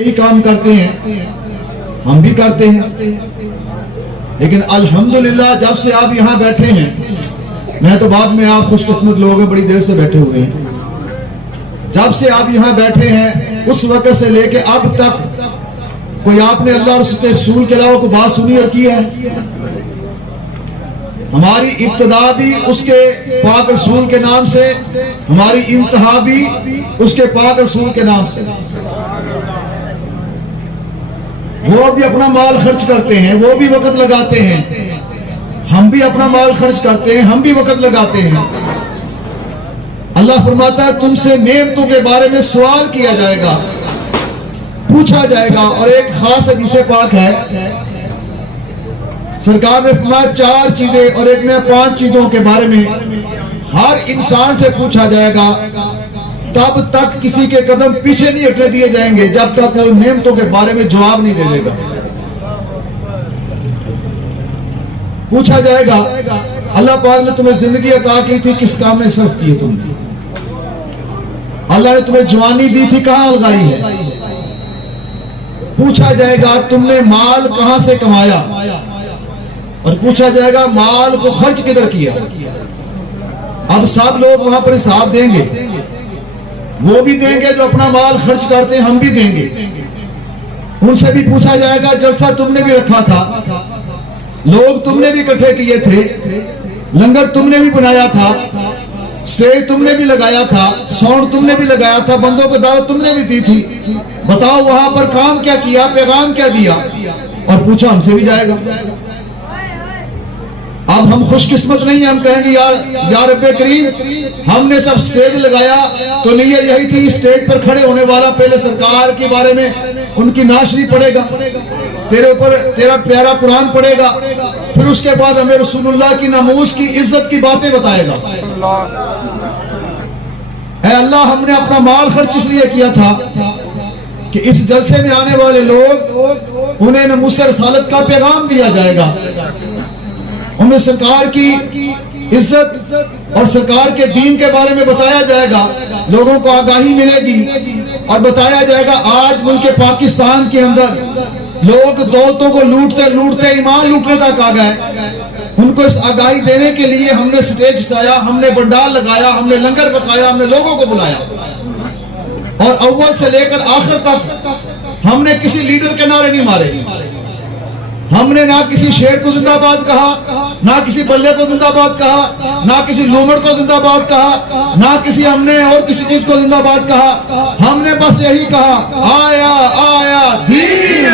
यही काम करते हैं, हम भी करते हैं, लेकिन अल्हम्दुलिल्लाह जब से आप यहाँ बैठे हैं, मैं तो बाद में आप खुशकिस्मत लोग हैं, बड़ी देर से बैठे हुए हैं, जब से आप यहाँ बैठे हैं उस वक्त से लेके अब तक कोई आपने अल्लाह और रसूल के अलावा कोई बात सुनी और की है? हमारी इब्तिदा भी उसके पाक रसूल के नाम से, हमारी इंतहा भी उसके पाक रसूल के नाम से। वो भी अपना माल खर्च करते हैं, वो भी वक़्त लगाते हैं, हम भी अपना माल खर्च करते हैं, हम भी वक़्त लगाते हैं। अल्लाह फरमाता है तुमसे नेमतों के बारे में सवाल किया जाएगा, पूछा जाएगा। और एक खास हदीस पाक है, सरकार ने फरमाया 4 चीजें और एक में 5 चीजों के बारे में हर इंसान से पूछा जाएगा, तब तक किसी के कदम पीछे नहीं हटने दिए जाएंगे जब तक वो नेमतों के बारे में जवाब नहीं दे देगा। पूछा जाएगा अल्लाह पाक ने तुम्हें जिंदगी अता की थी, किस काम में सर्फ की तुमने? अल्लाह ने तुम्हें जवानी दी थी, कहां लगाई है? पूछा जाएगा तुमने माल कहां से कमाया? और पूछा जाएगा माल को खर्च किधर किया? अब सब लोग वहां पर हिसाब देंगे, वो भी देंगे जो अपना माल खर्च करते हैं, हम भी देंगे। उनसे भी पूछा जाएगा जलसा तुमने भी रखा था, लोग तुमने भी इकट्ठे किए थे, लंगर तुमने भी बनाया था, स्टेज तुमने भी लगाया था, साउंड तुमने भी लगाया था, बंदों को दावत तुमने भी दी थी, बताओ वहां पर काम क्या किया, पैगाम क्या दिया? और पूछा हमसे भी जाएगा। अब हम खुशकिस्मत नहीं, हम कहेंगे या रब्बे करीम हमने सब स्टेज लगाया तो नीयत यही थी, स्टेज पर खड़े होने वाला पहले सरकार के बारे में उनकी नाशरी पढ़ेगा, तेरे ऊपर तेरा प्यारा कुरान पढ़ेगा, फिर उसके बाद हमें रसूलुल्लाह की नमूस की इज्जत की बातें बताएगा। ऐ अल्लाह हमने अपना माल खर्च इसलिए किया था कि इस जलसे में आने वाले लोग उन्हें नमूस रसालत का पैगाम दिया जाएगा, उन्हें सरकार की इज्जत और सरकार के दीन के बारे में बताया जाएगा, लोगों को आगाही मिलेगी और बताया जाएगा आज मुल्क पाकिस्तान के अंदर लोग दौलतों को लूटते लूटते ईमान लूटने तक आ गए। उनको इस आगाही देने के लिए हमने स्टेज सजाया, हमने पंडाल लगाया, हमने लंगर पकाया, हमने लोगों को बुलाया और अव्वल से लेकर आखिर तक हमने किसी लीडर के नारे नहीं मारे, हमने ना किसी शेर को जिंदाबाद कहा, ना किसी बल्ले को जिंदाबाद कहा, ना किसी लोमड़ को जिंदाबाद कहा, ना किसी हमने और किसी चीज को जिंदाबाद कहा। हमने बस यही कहा आया आया दीन